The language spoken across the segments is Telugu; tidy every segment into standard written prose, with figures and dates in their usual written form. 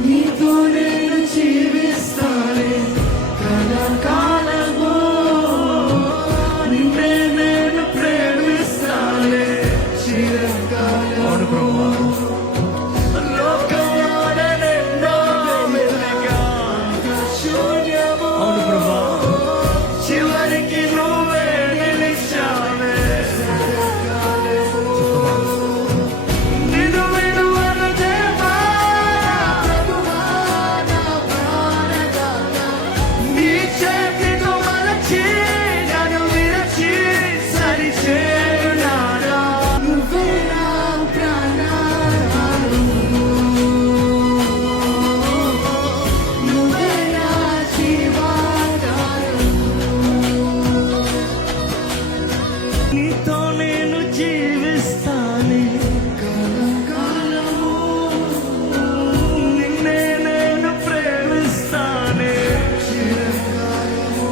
నీతో నేను జీవిస్తానే కలకాలము, నిన్నే నేను ప్రేమిస్తానే చిరకాలము. లోకంలోనెన్నో వెతికా శూన్యము, చివరికి నువ్వే నిలిచావే. నిన్ను విడువను దేవా, నీ చేతితో మలచి నన్ను విరచి సరిచేయునాడా. నువ్వే నా ప్రాణాధారము, నువ్వే నా జీవాధారము. నీతో నేను జీవిస్తానే కలకాలము, నిన్నే నేను ప్రేమిస్తానే చిరకాలము.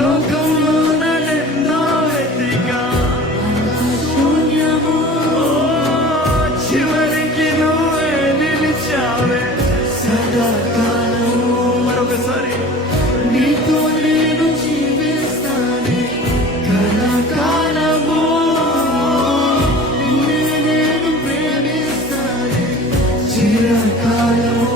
లోకంలోనెన్నో వెతికా శూన్యము, చివరికి నువ్వే నిలిచావే సదాకాలము. మరొకసారి నీతో నేను జీవిస్తానే కలకాలము, నిన్నే నేను ప్రేమిస్తానే చిరకాలము.